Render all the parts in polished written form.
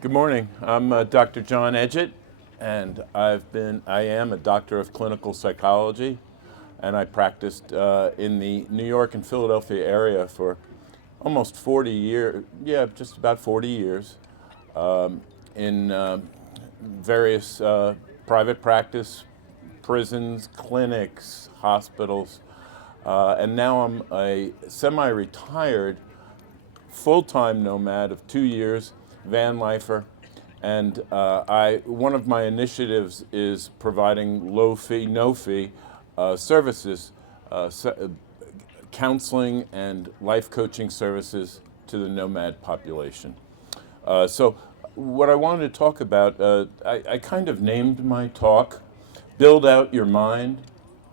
Good morning. I'm Dr. John Edgette, and I am a doctor of clinical psychology, and I practiced in the New York and Philadelphia area for almost 40 years, just about 40 years, in various private practice, prisons, clinics, hospitals, and now I'm a semi-retired full-time nomad of 2 years, van lifer, and one of my initiatives is providing low-fee, no-fee services, counseling and life coaching services to the nomad population. So what I wanted to talk about, I kind of named my talk, Build Out Your Mind,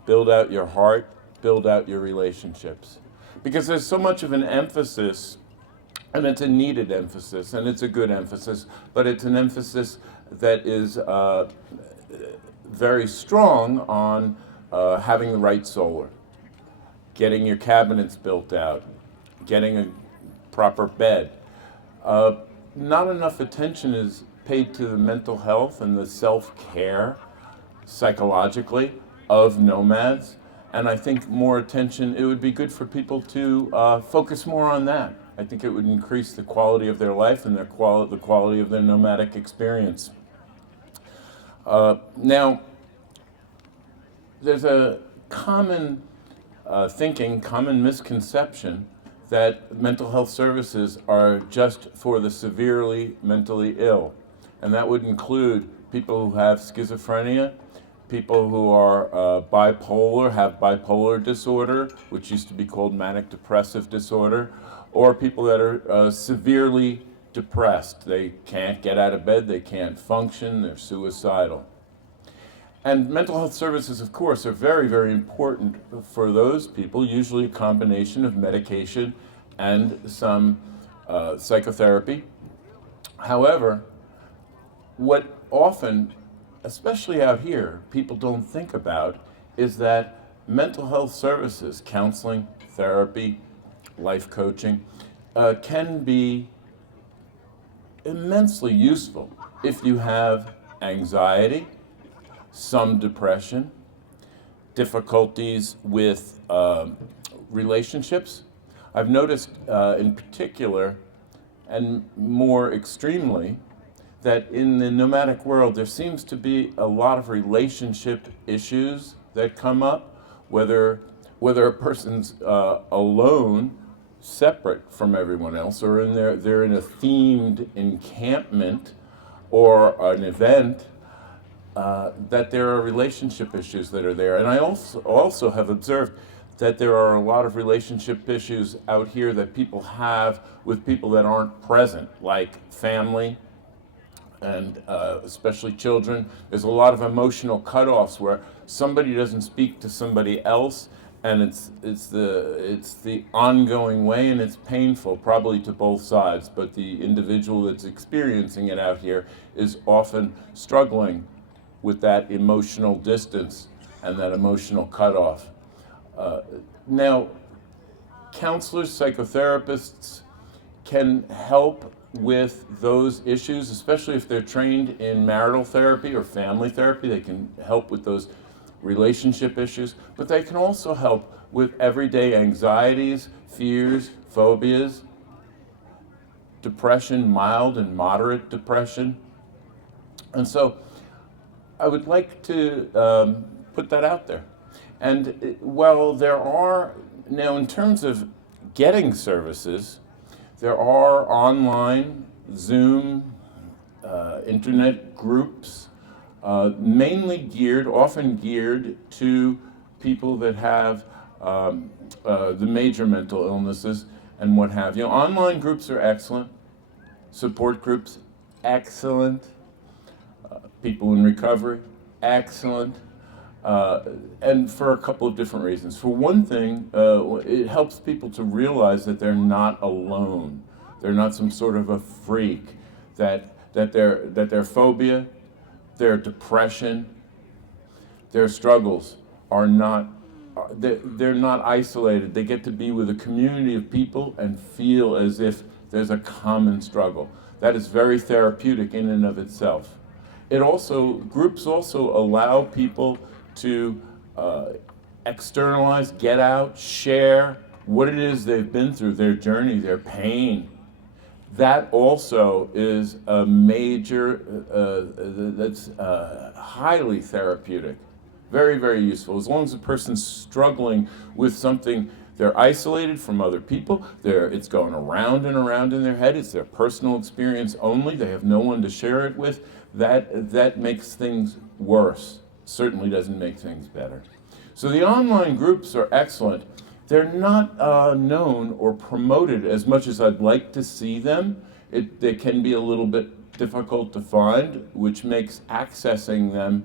Build Out Your Heart, Build Out Your Relationships. Because there's so much of an emphasis, and it's a needed emphasis, and it's a good emphasis, but it's an emphasis that is very strong on having the right solar, getting your cabinets built out, getting a proper bed. Not enough attention is paid to the mental health and the self-care psychologically of nomads, and I think more attention, it would be good for people to focus more on that. I think it would increase the quality of their life and the quality of their nomadic experience. Now, there's a common common misconception that mental health services are just for the severely mentally ill. And that would include people who have schizophrenia, people who are bipolar, have bipolar disorder, which used to be called manic depressive disorder, or people that are severely depressed. They can't get out of bed, they can't function, they're suicidal. And mental health services, of course, are very, very important for those people, usually a combination of medication and some psychotherapy. However, what often, especially out here, people don't think about is that mental health services, counseling, therapy, life coaching, can be immensely useful if you have anxiety, some depression, difficulties with relationships. I've noticed in particular, and more extremely, that in the nomadic world there seems to be a lot of relationship issues that come up, whether a person's alone, separate from everyone else, or they're in a themed encampment or an event, that there are relationship issues that are there. And I also have observed that there are a lot of relationship issues out here that people have with people that aren't present, like family, and especially children. There's a lot of emotional cutoffs where somebody doesn't speak to somebody else, and it's the ongoing way, and it's painful probably to both sides, but the individual that's experiencing it out here is often struggling with that emotional distance and that emotional cutoff. Now, counselors, psychotherapists can help with those issues, especially if they're trained in marital therapy or family therapy. They can help with those relationship issues, but they can also help with everyday anxieties, fears, phobias, depression, mild and moderate depression. And so I would like to put that out there. And while there are, now in terms of getting services, there are online, Zoom, internet groups, often geared to people that have the major mental illnesses and what have you. Online groups are excellent, support groups, excellent, people in recovery, excellent, and for a couple of different reasons. For one thing, it helps people to realize that they're not alone. They're not some sort of a freak, that their phobia, their depression, their struggles are not, they're not isolated. They get to be with a community of people and feel as if there's a common struggle. That is very therapeutic in and of itself. Groups also allow people to externalize, get out, share what it is they've been through, their journey, their pain. That also is a major, that's highly therapeutic. Very, very useful. As long as a person's struggling with something, they're isolated from other people, it's going around and around in their head, it's their personal experience only, they have no one to share it with, that makes things worse. Certainly doesn't make things better. So the online groups are excellent. They're not known or promoted as much as I'd like to see them. They can be a little bit difficult to find, which makes accessing them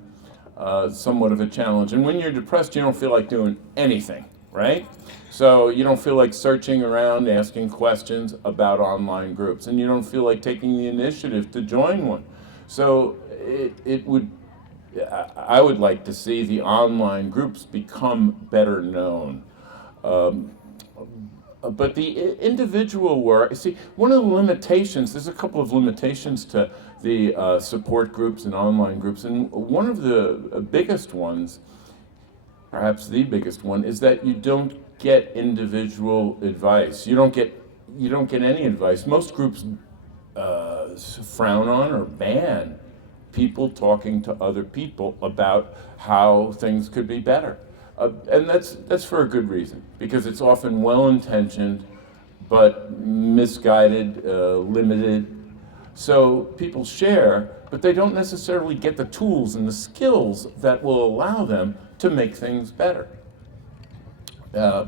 somewhat of a challenge. And when you're depressed, you don't feel like doing anything, right? So you don't feel like searching around, asking questions about online groups, and you don't feel like taking the initiative to join one. So I would like to see the online groups become better known. But the individual work, see, one of the limitations, there's a couple of limitations to the support groups and online groups, and one of the biggest ones, perhaps the biggest one, is that you don't get individual advice. You don't get any advice. Most groups frown on or ban people talking to other people about how things could be better. And that's for a good reason, because it's often well-intentioned, but misguided, limited. So people share, but they don't necessarily get the tools and the skills that will allow them to make things better.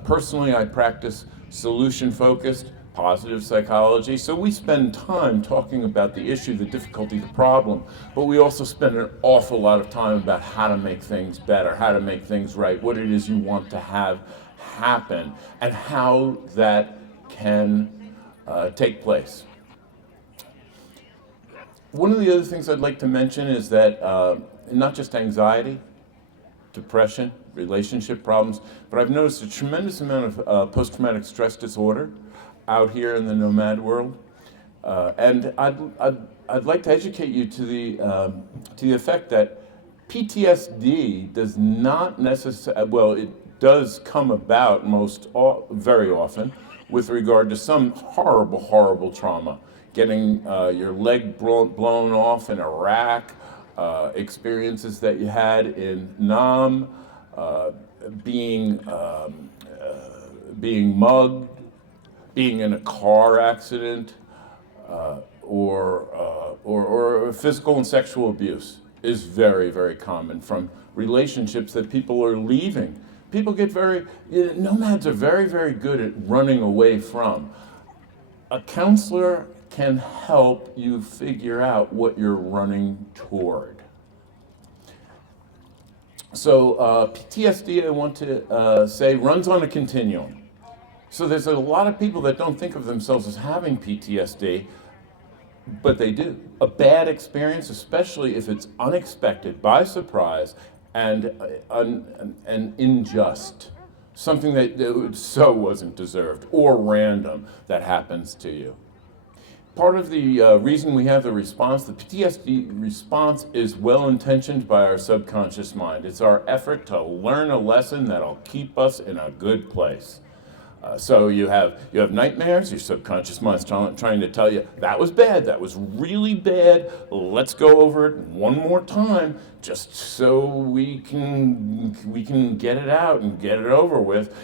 Personally, I practice solution-focused, positive psychology, so we spend time talking about the issue, the difficulty, the problem, but we also spend an awful lot of time about how to make things better, how to make things right, what it is you want to have happen, and how that can take place. One of the other things I'd like to mention is that not just anxiety, depression, relationship problems, but I've noticed a tremendous amount of post-traumatic stress disorder out here in the nomad world, and I'd like to educate you to the effect that PTSD does not necessarily, well, it does come about very often with regard to some horrible, horrible trauma. Getting your leg blown off in Iraq, experiences that you had in Nam, being mugged, being in a car accident, or physical and sexual abuse is very, very common from relationships that people are leaving. Nomads are very, very good at running away from. A counselor can help you figure out what you're running toward. So PTSD, I want to say, runs on a continuum. So there's a lot of people that don't think of themselves as having PTSD, but they do. A bad experience, especially if it's unexpected, by surprise, and unjust. Something that so wasn't deserved, or random, that happens to you. Part of the reason we have the PTSD response is well-intentioned by our subconscious mind. It's our effort to learn a lesson that'll keep us in a good place. So you have nightmares, your subconscious mind's trying to tell you, that was bad, that was really bad, let's go over it one more time, just so we can get it out and get it over with.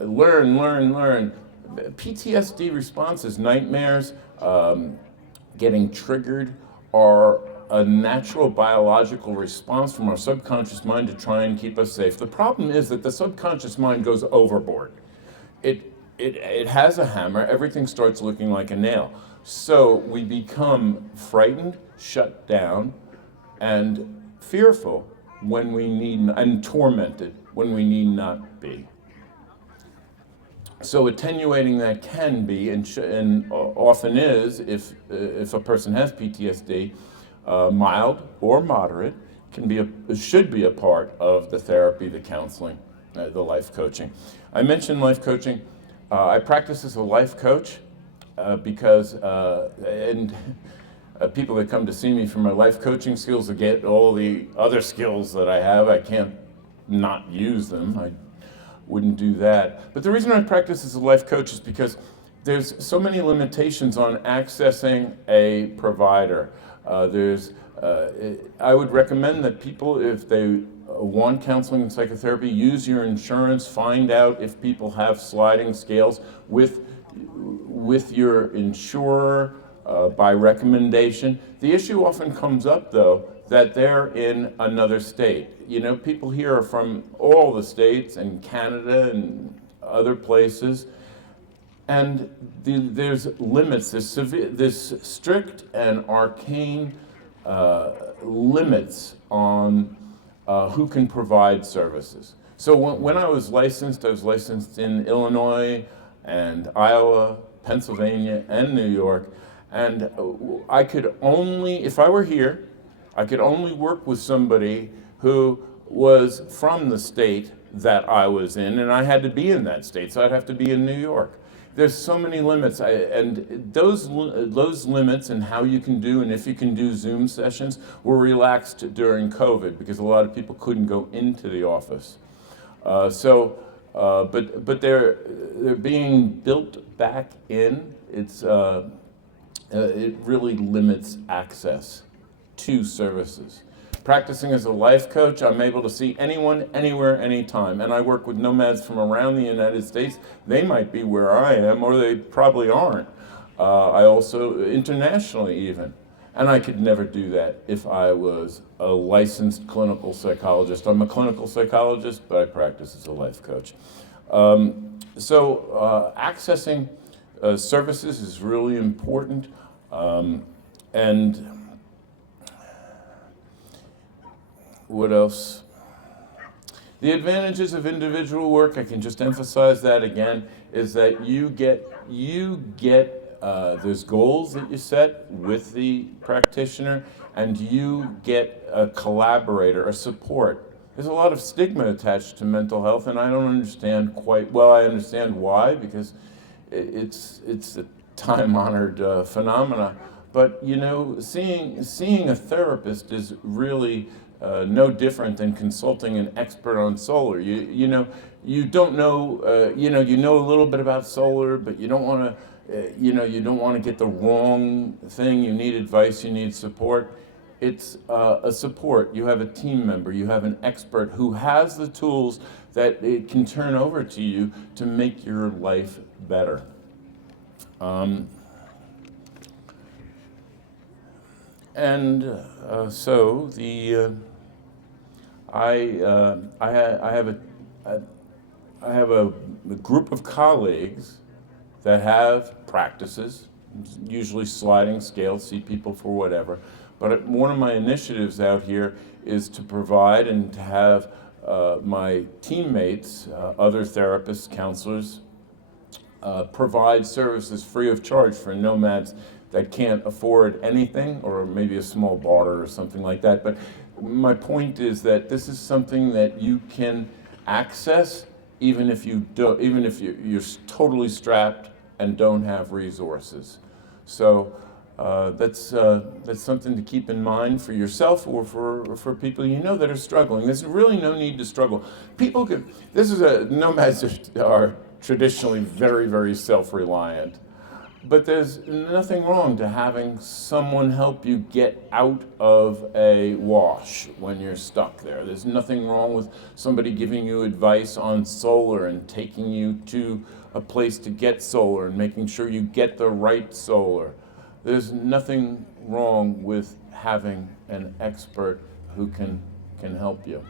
Learn. PTSD responses, nightmares, getting triggered, are a natural biological response from our subconscious mind to try and keep us safe. The problem is that the subconscious mind goes overboard. It has a hammer, everything starts looking like a nail. So we become frightened, shut down, and fearful when we need, and tormented when we need not be. So attenuating that can be, and often is, if a person has PTSD, mild or moderate, should be a part of the therapy, the counseling, the life coaching. I mentioned life coaching. I practice as a life coach. because people that come to see me for my life coaching skills to get all the other skills that I have. I can't not use them. I wouldn't do that. But the reason I practice as a life coach is because there's so many limitations on accessing a provider. I would recommend that people, if they want counseling and psychotherapy, use your insurance, find out if people have sliding scales with your insurer by recommendation. The issue often comes up, though, that they're in another state. You know, people here are from all the states and Canada and other places, and there's limits, this strict and arcane limits on who can provide services. So when I was licensed in Illinois and Iowa, Pennsylvania, and New York, and I could only, if I were here, I could only work with somebody who was from the state that I was in, and I had to be in that state, so I'd have to be in New York. There's so many limits, and those limits and how you can do and if you can do Zoom sessions were relaxed during COVID because a lot of people couldn't go into the office. But they're being built back in. It really limits access to services. Practicing as a life coach, I'm able to see anyone, anywhere, anytime. And I work with nomads from around the United States. They might be where I am, or they probably aren't. I also, internationally even. And I could never do that if I was a licensed clinical psychologist. I'm a clinical psychologist, but I practice as a life coach. Accessing services is really important. And what else? The advantages of individual work, I can just emphasize that again, is that you get there's goals that you set with the practitioner, and you get a collaborator, a support. There's a lot of stigma attached to mental health, and I don't understand quite well. I understand why, because it's a time-honored phenomena. But you know, seeing a therapist is really no different than consulting an expert on solar. You know you know a little bit about solar, but you don't want to you don't want to get the wrong thing. You need advice. You need support. It's a support. You have a team member. You have an expert who has the tools that it can turn over to you to make your life better. I have a group of colleagues that have practices, usually sliding scale, see people for whatever. But one of my initiatives out here is to provide and to have my teammates, other therapists, counselors, provide services free of charge for nomads that can't afford anything, or maybe a small barter or something like that. But my point is that this is something that you can access even if you don't, even if you're totally strapped and don't have resources. So that's something to keep in mind for yourself or for people you know that are struggling. There's really no need to struggle. People could. Nomads are traditionally very, very self-reliant. But there's nothing wrong to having someone help you get out of a wash when you're stuck there. There's nothing wrong with somebody giving you advice on solar and taking you to a place to get solar and making sure you get the right solar. There's nothing wrong with having an expert who can help you.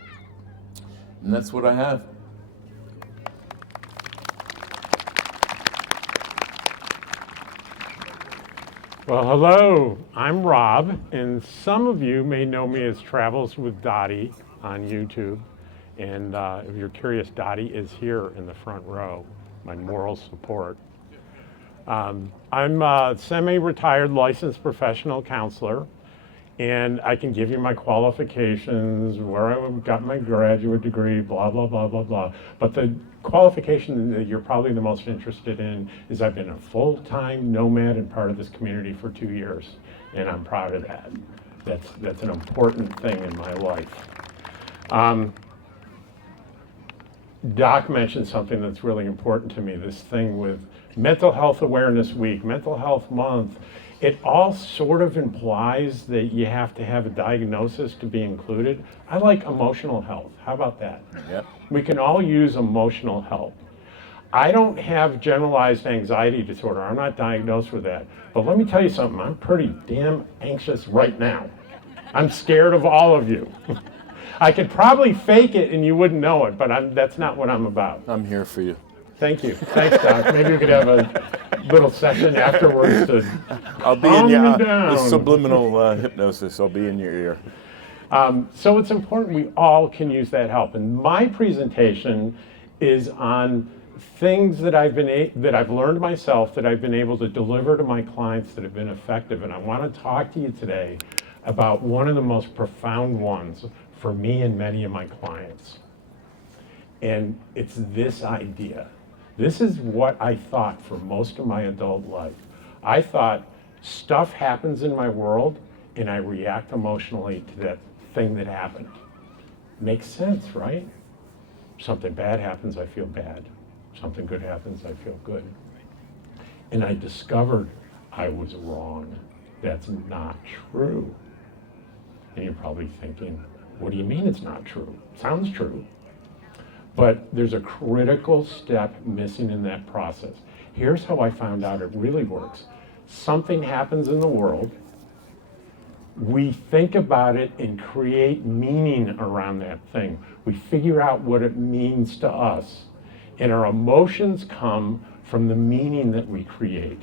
And that's what I have. Well, hello, I'm Rob, and some of you may know me as Travels with Dottie on YouTube. And if you're curious, Dottie is here in the front row, my moral support. I'm a semi-retired licensed professional counselor, And I can give you my qualifications, where I got my graduate degree, blah, blah, blah, blah, blah. But the qualification that you're probably the most interested in is I've been a full-time nomad and part of this community for 2 years, and I'm proud of that. That's an important thing in my life. Doc mentioned something that's really important to me, this thing with Mental Health Awareness Week, Mental Health Month. It all sort of implies that you have to have a diagnosis to be included. I like emotional health. How about that? Yep. We can all use emotional help. I don't have generalized anxiety disorder. I'm not diagnosed with that. But let me tell you something, I'm pretty damn anxious right now. I'm scared of all of you. I could probably fake it and you wouldn't know it, but that's not what I'm about. I'm here for you. Thank you. Thanks, Doc. Maybe we could have a little session afterwards to I'll be calm in me your down. the subliminal hypnosis. I'll be in your ear. So it's important we all can use that help. And my presentation is on things that I've learned myself that I've been able to deliver to my clients that have been effective. And I want to talk to you today about one of the most profound ones for me and many of my clients. And it's this idea. This is what I thought for most of my adult life. I thought stuff happens in my world and I react emotionally to that thing that happened. Makes sense, right? Something bad happens, I feel bad. Something good happens, I feel good. And I discovered I was wrong. That's not true. And you're probably thinking, what do you mean it's not true? Sounds true. But there's a critical step missing in that process. Here's how I found out it really works. Something happens in the world. We think about it and create meaning around that thing. We figure out what it means to us. And our emotions come from the meaning that we create.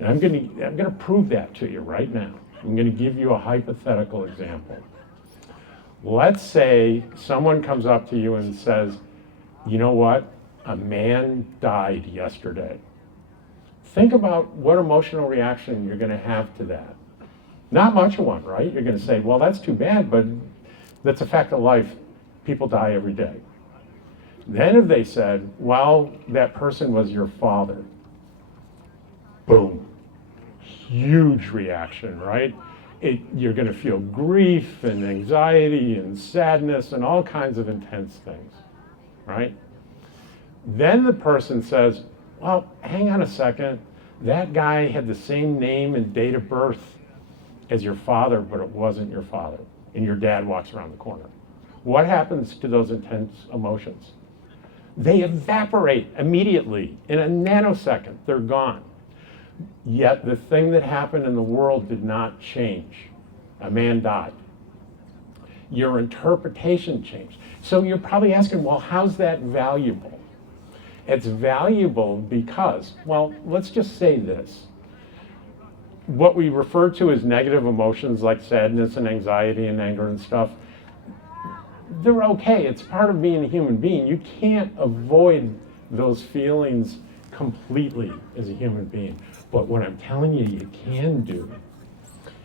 And I'm gonna prove that to you right now. I'm gonna give you a hypothetical example. Let's say someone comes up to you and says, you know what? A man died yesterday. Think about what emotional reaction you're going to have to that. Not much of one, right? You're going to say, well, that's too bad, but that's a fact of life. People die every day. Then if they said, well, that person was your father. Boom. Huge reaction, right? You're going to feel grief and anxiety and sadness and all kinds of intense things, right? Then the person says, well, hang on a second. That guy had the same name and date of birth as your father, but it wasn't your father. And your dad walks around the corner. What happens to those intense emotions? They evaporate immediately. In a nanosecond, they're gone. Yet the thing that happened in the world did not change. A man died. Your interpretation changed. So you're probably asking, well, how's that valuable? It's valuable because, well, let's just say this. What we refer to as negative emotions like sadness and anxiety and anger and stuff, they're okay. It's part of being a human being. You can't avoid those feelings completely as a human being. But what I'm telling you, you can do.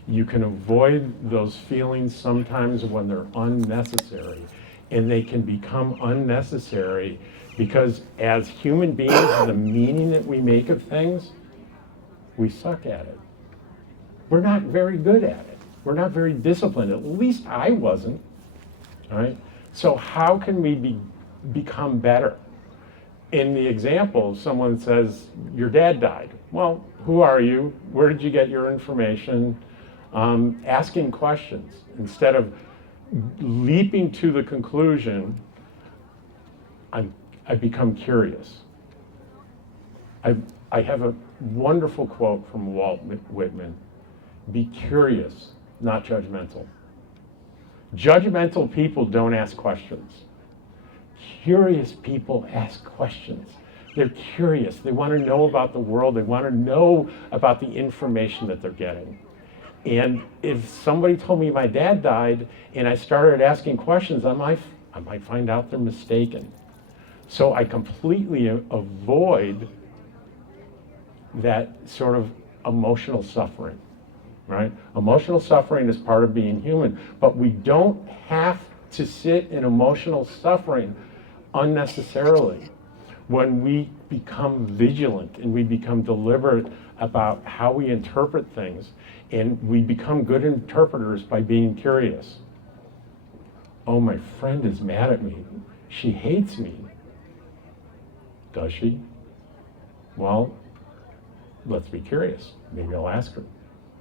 You can avoid those feelings sometimes when they're unnecessary. And they can become unnecessary because as human beings, the meaning that we make of things, we suck at it. We're not very good at it. We're not very disciplined. At least I wasn't. All right? So how can we become better? In the example, someone says, your dad died. Well, who are you? Where did you get your information? Asking questions. Instead of leaping to the conclusion, I become curious. I have a wonderful quote from Walt Whitman. Be curious, not judgmental. Judgmental people don't ask questions. Curious people ask questions. They're curious. They want to know about the world. They want to know about the information that they're getting. And if somebody told me my dad died and I started asking questions, I might find out they're mistaken. So I completely avoid that sort of emotional suffering. right? Emotional suffering is part of being human, but we don't have to sit in emotional suffering unnecessarily. When we become vigilant and we become deliberate about how we interpret things, and we become good interpreters by being curious. Oh, my friend is mad at me. She hates me. Does she? Well, let's be curious. Maybe I'll ask her.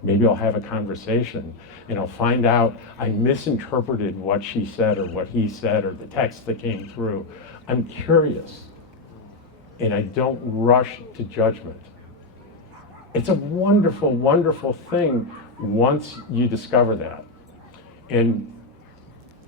Maybe I'll have a conversation and I'll find out I misinterpreted what she said or what he said or the text that came through. I'm curious and I don't rush to judgment. It's a wonderful, wonderful thing once you discover that. And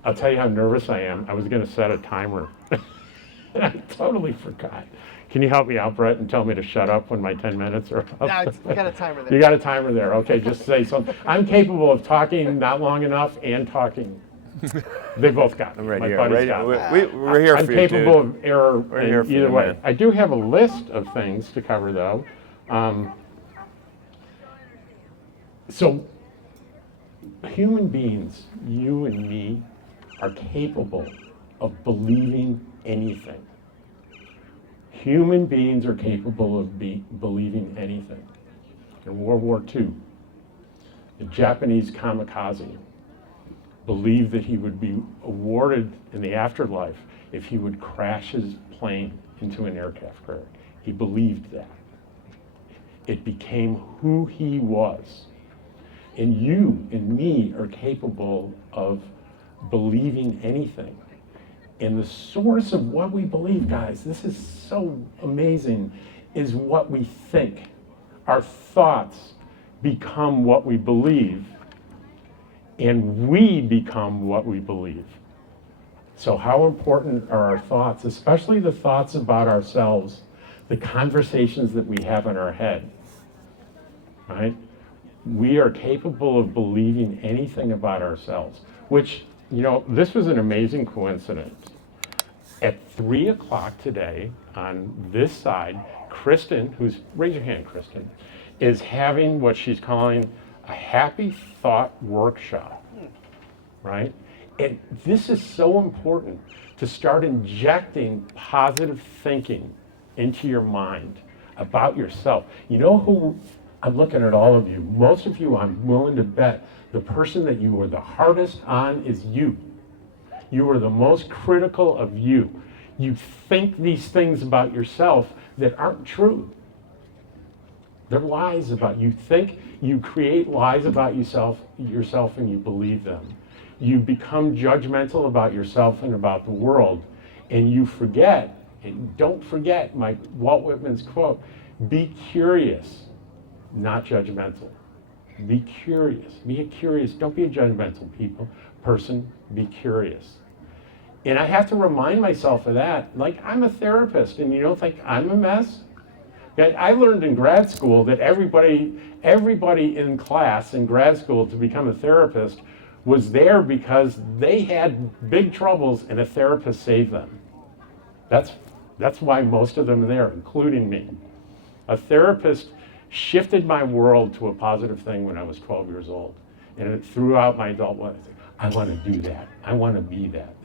I'll tell you how nervous I am. I was going to set a timer and I totally forgot. Can you help me out, Bret, and tell me to shut up when my 10 minutes are up? No, we got a timer there. You got a timer there. Okay, just say something. I'm capable of talking not long enough and talking. They both got it. I'm right My here. buddies Right, got it. we're here I'm for you, capable dude. of error We're here for either you, way. man. I do have a list of things to cover, though. So, human beings, you and me, are capable of believing anything. Human beings are capable of believing anything. In World War II, the Japanese kamikaze believed that he would be awarded in the afterlife if he would crash his plane into an aircraft carrier. He believed that. It became who he was. And you and me are capable of believing anything. And the source of what we believe, guys, this is so amazing, is what we think. Our thoughts become what we believe, and we become what we believe. So how important are our thoughts, especially the thoughts about ourselves, the conversations that we have in our head, right? We are capable of believing anything about ourselves, which, you know, this was an amazing coincidence. At 3 o'clock today, on this side, Kristen, raise your hand, Kristen, is having what she's calling a happy thought workshop, right? And this is so important to start injecting positive thinking into your mind about yourself. You know who, I'm looking at all of you, most of you, I'm willing to bet the person that you are the hardest on is you. You are the most critical of you. You think these things about yourself that aren't true. They're lies about you. You create lies about yourself and you believe them. You become judgmental about yourself and about the world, and you forget, and don't forget Walt Whitman's quote, be curious, not judgmental. Be curious. Don't be a judgmental person, be curious. And I have to remind myself of that. Like, I'm a therapist, and you don't think I'm a mess? I learned in grad school that everybody in class in grad school to become a therapist was there because they had big troubles and a therapist saved them. That's why most of them are there, including me. A therapist shifted my world to a positive thing when I was 12 years old. And throughout my adult life, I want to do that. I want to be that.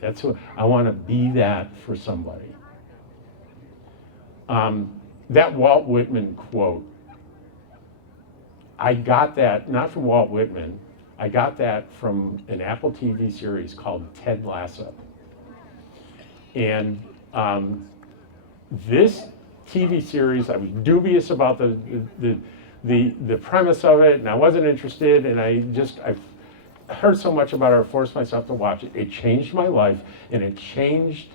I want to be that for somebody. That Walt Whitman quote, I got that, not from Walt Whitman, I got that from an Apple TV series called Ted Lasso. And this TV series, I was dubious about the premise of it, and I wasn't interested, and I heard so much about it, I forced myself to watch it. It changed my life, and it changed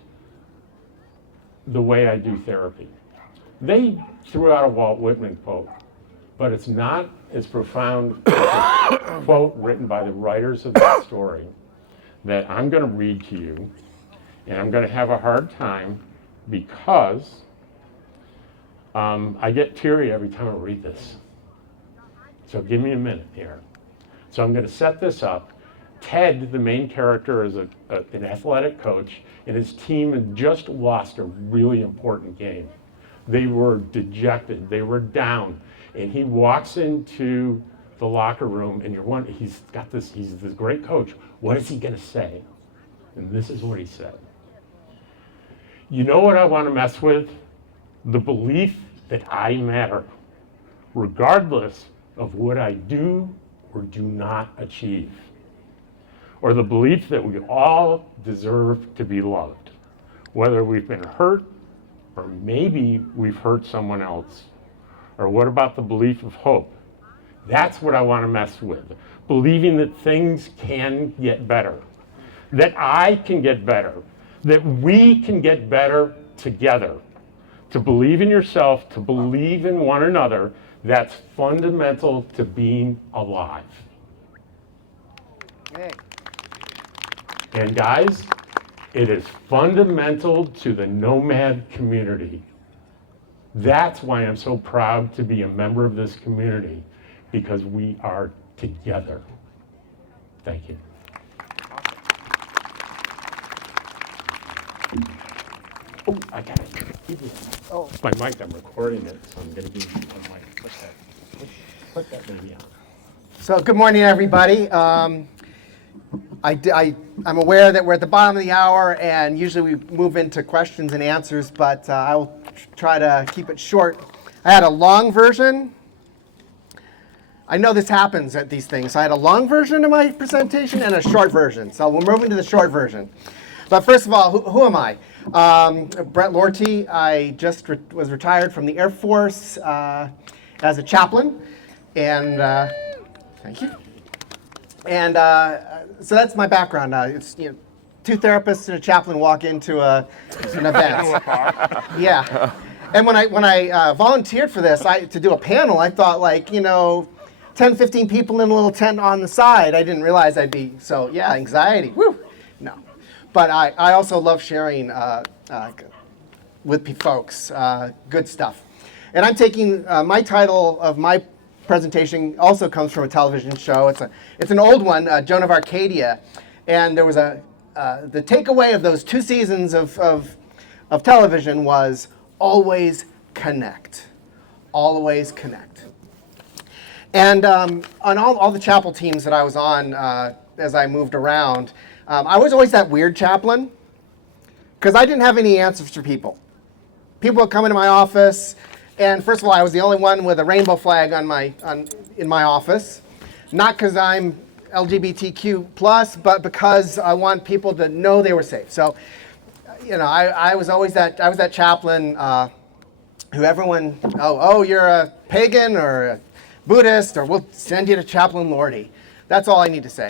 the way I do therapy. They threw out a Walt Whitman quote, but it's not as profound as a quote written by the writers of that story that I'm going to read to you, and I'm going to have a hard time because I get teary every time I read this. So give me a minute here. So I'm going to set this up. Ted, the main character, is an athletic coach, and his team had just lost a really important game. They were dejected. They were down. And he walks into the locker room and he's this great coach. What is he going to say? And this is what he said. You know what I want to mess with? The belief that I matter, regardless of what I do or do not achieve. Or the belief that we all deserve to be loved, whether we've been hurt or maybe we've hurt someone else. Or what about the belief of hope? That's what I want to mess with. Believing that things can get better, that I can get better, that we can get better together. To believe in yourself, to believe in one another, that's fundamental to being alive. Hey. And guys, it is fundamental to the nomad community. That's why I'm so proud to be a member of this community, because we are together. Thank you. Oh, I got it. Oh. It's my mic, I'm recording it, so I'm gonna give you my mic. Put that baby on. So good morning, everybody. I'm aware that we're at the bottom of the hour, and usually we move into questions and answers, but I will try to keep it short. I had a long version. I know this happens at these things. I had a long version of my presentation and a short version. So we're moving to the short version. But first of all, who am I? Bret Lortie. I just was retired from the Air Force as a chaplain. And thank you. And so that's my background. It's two therapists and a chaplain walk into an event. Yeah. And when I volunteered for this, to do a panel, I thought 10, 15 people in a little tent on the side. I didn't realize I'd be anxiety. Woo. No. But I also love sharing with folks good stuff. And I'm taking my title of my presentation also comes from a television show. It's an old one, Joan of Arcadia, and there was the takeaway of those 2 seasons of television was always connect, always connect. And on all the chapel teams that I was on as I moved around, I was always that weird chaplain because I didn't have any answers for people. People would come into my office. And first of all, I was the only one with a rainbow flag in my office, not because I'm LGBTQ+, but because I want people to know they were safe. So, I was always that chaplain who everyone, you're a pagan or a Buddhist, or we'll send you to Chaplain Lortie. That's all I need to say.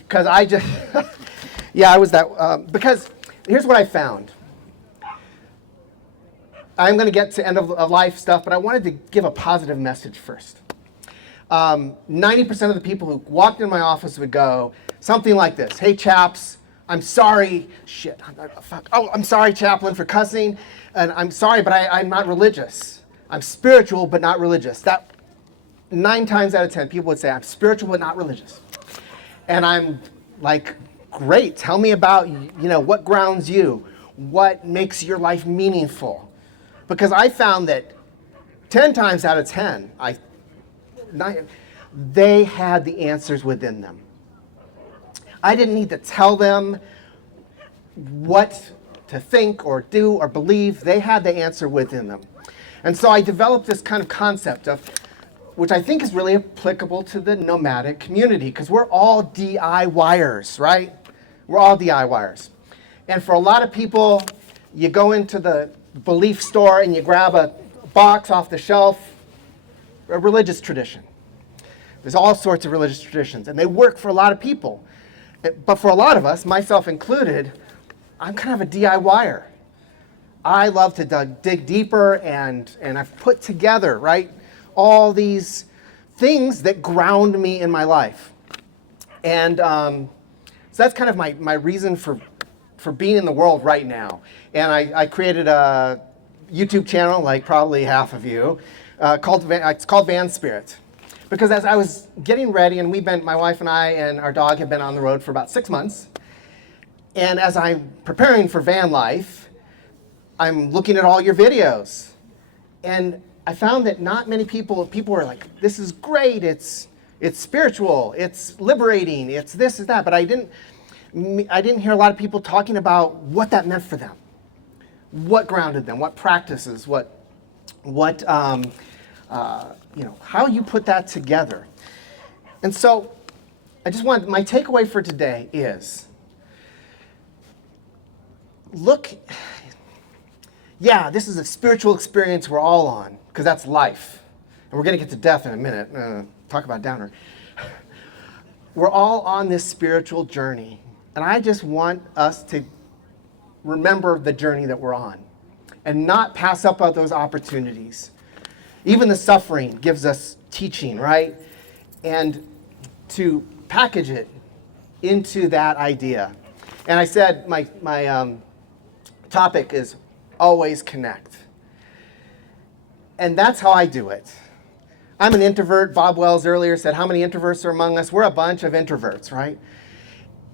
Because I just, I was that. Because here's what I found. I'm going to get to end of life stuff, but I wanted to give a positive message first. 90% of the people who walked in my office would go something like this. Hey, chaps, I'm sorry. Shit. Fuck. Oh, I'm sorry, chaplain, for cussing. And I'm sorry, but I'm not religious. I'm spiritual, but not religious. That 9 times out of 10, people would say, I'm spiritual, but not religious. And I'm like, great. Tell me about, what grounds you? What makes your life meaningful? Because I found that 10 times out of 10, they had the answers within them. I didn't need to tell them what to think or do or believe. They had the answer within them. And so I developed this kind of concept which I think is really applicable to the nomadic community, because we're all DIYers, right? We're all DIYers. And for a lot of people, you go into the belief store and you grab a box off the shelf, a religious tradition. There's all sorts of religious traditions, and they work for a lot of people. But for a lot of us, myself included, I'm kind of a DIYer. I love to dig deeper, and I've put together, right, all these things that ground me in my life. And so that's kind of my reason for being in the world right now. And I created a YouTube channel, like probably half of you, it's called Van Spirit. Because as I was getting ready, and my wife and I and our dog have been on the road for about 6 months, and as I'm preparing for van life, I'm looking at all your videos. And I found that not many people are like, this is great, it's it's spiritual, it's liberating, it's this, it's that. But I didn't hear a lot of people talking about what that meant for them, what grounded them, what practices, how you put that together. And so my takeaway for today is, this is a spiritual experience we're all on, because that's life. And we're going to get to death in a minute. Talk about downer. We're all on this spiritual journey. And I just want us to remember the journey that we're on and not pass up on those opportunities. Even the suffering gives us teaching, right? And to package it into that idea. And I said my topic is always connect. And that's how I do it. I'm an introvert. Bob Wells earlier said, how many introverts are among us? We're a bunch of introverts, right?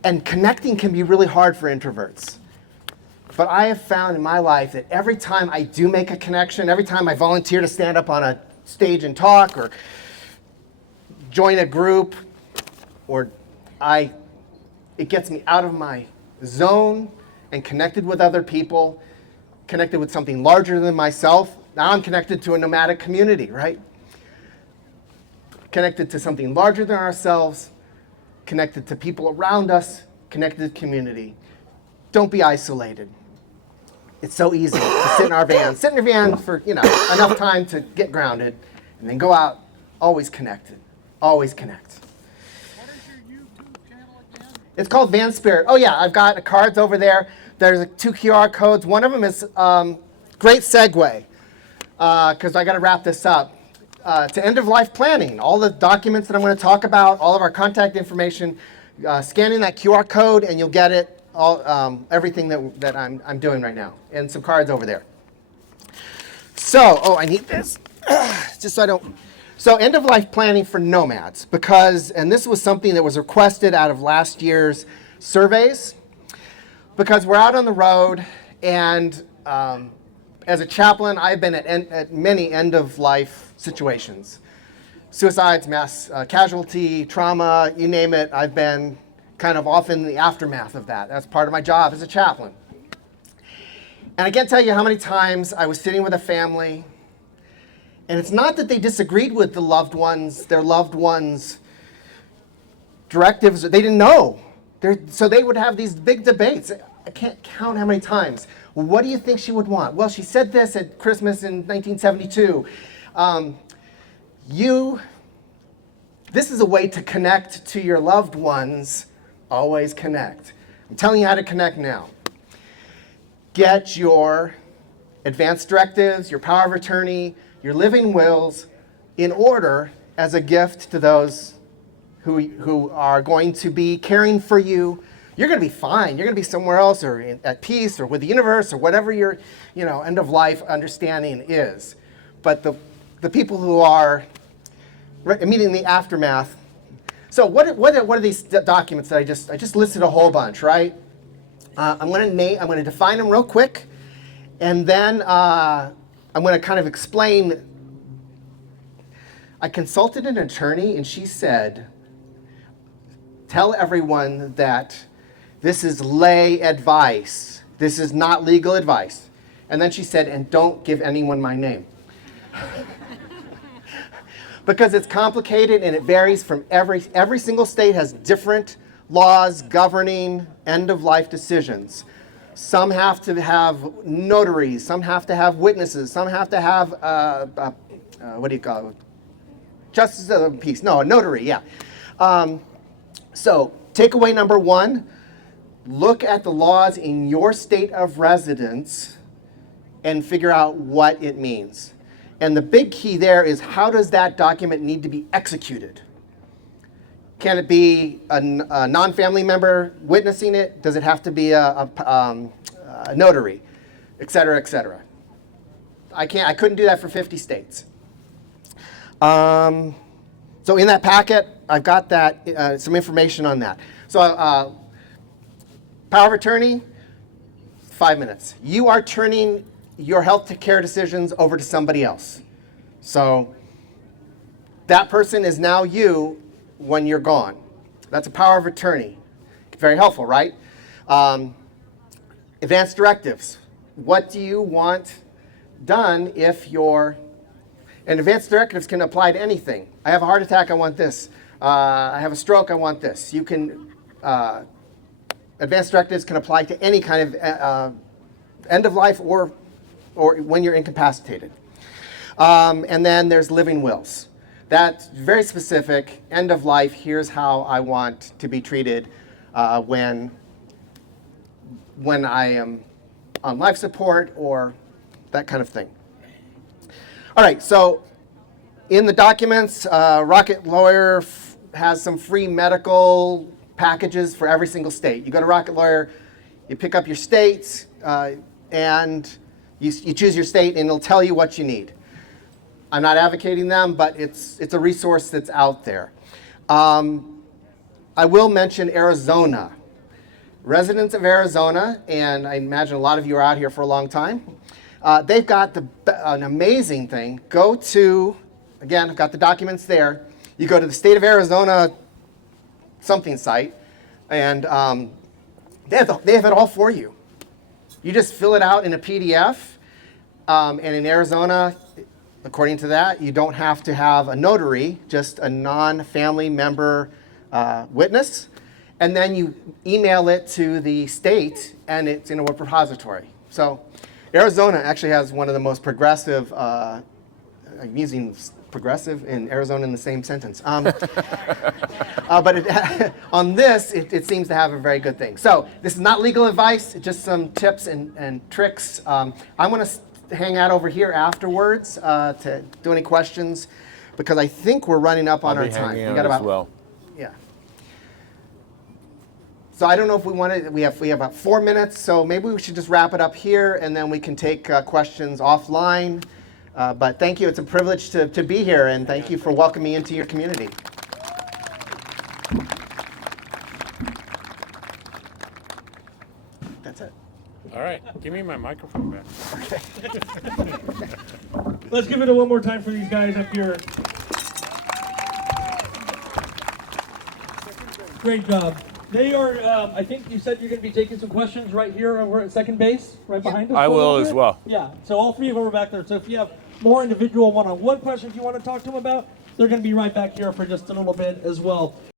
And connecting can be really hard for introverts. But I have found in my life that every time I do make a connection, every time I volunteer to stand up on a stage and talk or join a group, it gets me out of my zone and connected with other people, connected with something larger than myself. Now I'm connected to a nomadic community, right? Connected to something larger than ourselves, connected to people around us, connected to community. Don't be isolated. It's so easy to sit in our van. Sit in your van for enough time to get grounded, and then go out. Always connected. Always connect. What is your YouTube channel again? It's called Van Spirit. Oh yeah, I've got cards over there. There's 2 QR codes. One of them is great segue, because I got to wrap this up. To end-of-life planning. All the documents that I'm going to talk about, all of our contact information, scanning that QR code, and you'll get it. Everything that I'm doing right now, and some cards over there. So, I need this, just so I don't. So, end-of-life planning for nomads, and this was something that was requested out of last year's surveys, because we're out on the road, and as a chaplain, I've been at many end-of-life situations, suicides, mass casualty, trauma, you name it. I've been kind of often the aftermath of that. That's part of my job as a chaplain. And I can't tell you how many times I was sitting with a family, and it's not that they disagreed with their loved ones' directives. They didn't know. So they would have these big debates. I can't count how many times. Well, what do you think she would want? Well, she said this at Christmas in 1972. This is a way to connect to your loved ones. Always connect. I'm telling you how to connect now. Get your advance directives, your power of attorney, your living wills in order as a gift to those who are going to be caring for you. You're going to be fine. You're going to be somewhere else, or at peace, or with the universe, or whatever your end of life understanding is. But the people who are immediately in the aftermath. So what are these documents that I just listed a whole bunch, right? I'm going to define them real quick, and then I'm going to kind of explain. I consulted an attorney, and she said, tell everyone that this is lay advice. This is not legal advice. And then she said, and don't give anyone my name. Because it's complicated and it varies from every single state has different laws governing end-of-life decisions. Some have to have notaries, some have to have witnesses, some have to have, what do you call it? Justice of the peace. No, a notary, yeah. So takeaway number 1, look at the laws in your state of residence and figure out what it means. And the big key there is, how does that document need to be executed? Can it be a non-family member witnessing it? Does it have to be a notary, et cetera, et cetera? I couldn't do that for 50 states. So in that packet, I've got that some information on that. So power of attorney, 5 minutes. You are turning your health care decisions over to somebody else. So that person is now you when you're gone. That's a power of attorney. Very helpful, right? Advanced directives. What do you want done if you're... And advanced directives can apply to anything. I have a heart attack, I want this. I have a stroke, I want this. You can... advanced directives can apply to any kind of end of life or when you're incapacitated. And then there's living wills. That's very specific. End of life, here's how I want to be treated when I am on life support or that kind of thing. All right, so in the documents, Rocket Lawyer has some free medical packages for every single state. You go to Rocket Lawyer, you pick up your states, and you choose your state, and it'll tell you what you need. I'm not advocating them, but it's a resource that's out there. I will mention Arizona. Residents of Arizona, and I imagine a lot of you are out here for a long time, they've got an amazing thing. Go to, again, I've got the documents there. You go to the state of Arizona something site, and they have it all for you. You just fill it out in a PDF, and in Arizona, according to that, you don't have to have a notary, just a non-family member witness, and then you email it to the state, and it's in a repository. So Arizona actually has one of the most progressive, I'm using progressive and Arizona in the same sentence. But on this, it seems to have a very good thing. So this is not legal advice, it's just some tips and tricks. I'm going to hang out over here afterwards to do any questions, because I think we're running up on our time. We got about, well. Yeah. So I don't know if we want to, we have about 4 minutes, so maybe we should just wrap it up here, and then we can take questions offline. But thank you, it's a privilege to be here, and thank you for welcoming me into your community. That's it. All right, give me my microphone back. Let's give it one more time for these guys up here. Great job. They are, I think you said you're going to be taking some questions right here over at second base, right behind us. I will as well. Yeah, so all three of them are back there. So if you have more individual one-on-one questions you want to talk to them about, they're going to be right back here for just a little bit as well.